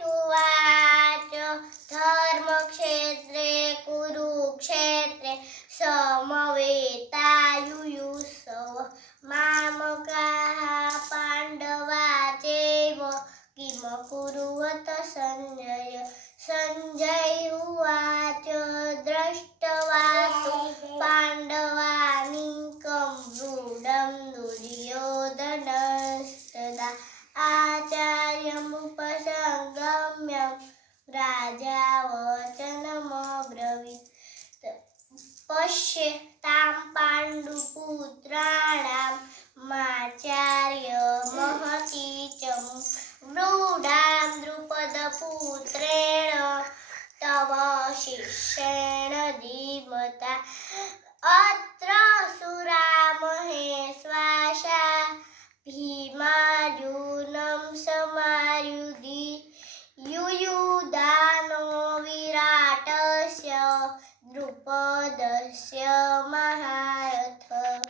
धृतराष्ट्रोवाच धर्मक्षेत्रे कुरुक्षेत्रे समवेतायुयुत्सव मामकाः पाण्डवा चैव किम कुर्वत सञ्जय सञ्जय उवाच दृष्ट्वा तु पाण्डवानीकं व्यूढं दुर्योधनस्तदा आचार्यमुपसंगम्य राजा वचनमब्रवीत् पश्यतां पाण्डुपुत्राणां माचार्य महती च व्रूढां द्रुपदपुत्रेण तव शिष्येण धीमता अत्र सुरामहेश्वासा भीमार्जुनं समायुधि युयुधानो विराटस्य द्रुपदस्य